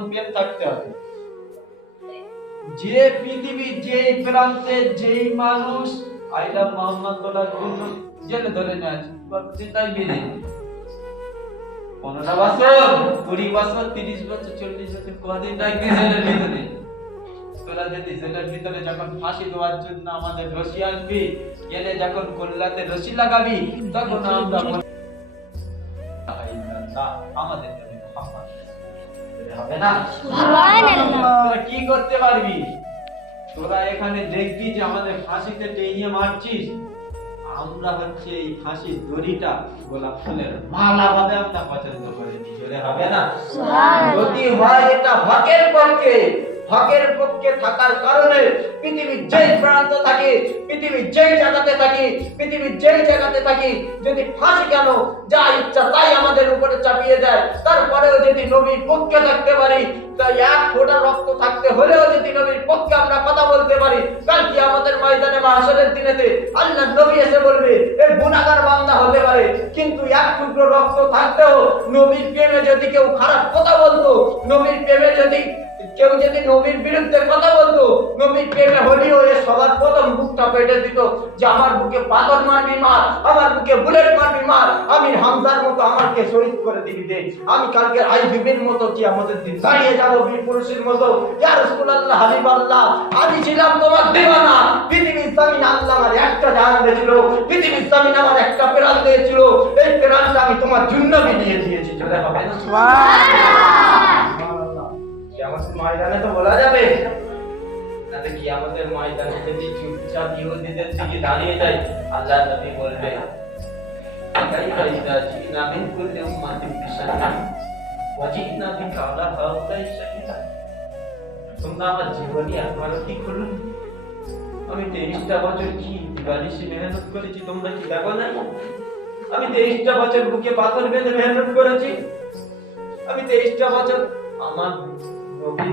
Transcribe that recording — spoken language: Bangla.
এমন প্রেম থাকতে হবে যে পৃথিবী যেই প্রান্তে যেই মানুষ আই লাভ মোহাম্মদ বলার জন্য জেলে ধরে নিয়ে আছে তাই বেঁধে 15 বছর 20 বছর 30 বছর 40 বছর কদিন রাখবি জেলের ভিতরে তোরা যদি জেলের ভিতরে যখন ফাঁসি দেওয়ার জন্য আমাদের রশি আনবি গেলে যখন কল্লাতে রশি লাগাবি তখন আমরা আমাদের হবে না তোরা কি করতে পারবি তোরা এখানে দেখবি যে আমাদের ফাঁসিতে টেনে মারছিস আমরা হচ্ছে এই ফাঁসির দড়িটা গোলাপ ফুলের মালা ভাবে আমরা পছন্দ করে চলে হবে না যদি হয় এটা হকের পক্ষে থাকার কারণে পৃথিবীর যেই প্রান্ত থাকে পৃথিবীর যেই জায়গাতে থাকি যদি ফাঁসি কেন যা ইচ্ছা তাই আমাদের উপরে চাপিয়ে দেয় তারপরেও যদি নবীর পক্ষে থাকতে পারি তাই এক ফোঁটা রক্ত থাকতে হলেও যদি নবীর পক্ষে আমরা কথা বলতে পারি কাল কিয়ামতের ময়দানে মাহশরের দিনেতে আল্লাহর নবী এসে বলবে এই গুনাহগার বান্দা হতে পারে কিন্তু এক টুকরো রক্ত থাকতেও নবীর প্রেমে যদি কেউ খারাপ কথা বলতো নবীর প্রেমে যদি কেউ যদি নবীর বিরুদ্ধে কথা বলতো নবীর প্রেমে হলেও এ সবার প্রথম বুকটা পেটে দিত যে আমার বুকে পাথর মারবি মার আমার বুকে বুলেট মারবি মার আমি হামজার মতো আমাকে শহীদ করে দিবি দে আমি কালকে আইবিবির মতো কি আমাদের দিন দাঁড়িয়ে যাব বীর পুরুষের মতো ইয়া রাসূলুল্লাহ হাবিবাল্লাহ আমি ছিলাম তোমার দেওয়ানা পৃথিবীর জমিন আল্লাহ আমার একটা জান দিয়েছিল পৃথিবীর জমিন আমার একটা প্রাণ দিয়েছিল এই প্রাণটা আমি তোমার জন্য বিলিয়ে দিয়েছি চলে হবে না সুবহানাল্লাহ কিয়ামতের ময়দানে তো বলা যাবে নাকি কিয়ামতের ময়দানে যদি চুপচাপ ইহুদিদের দিকে দাঁড়িয়ে যায় আল্লাহর নবী বলবে কাইফা ইযা জিনা মিন কুল্লি উম্মাতিন বিশাহিদ ওয়া জিনা বিকা আলা হাউলাই শাহিদা তোমরা আমার জীবনী একবারও কি করলে আমি 23টা বছর কি দিবানিশি মেহনত করেছি তোমরা কি দেখো না আমি 23টা বছর বুকে পাথর বেঁধে মেহনত করেছি আমি 23টা বছর আমার নবী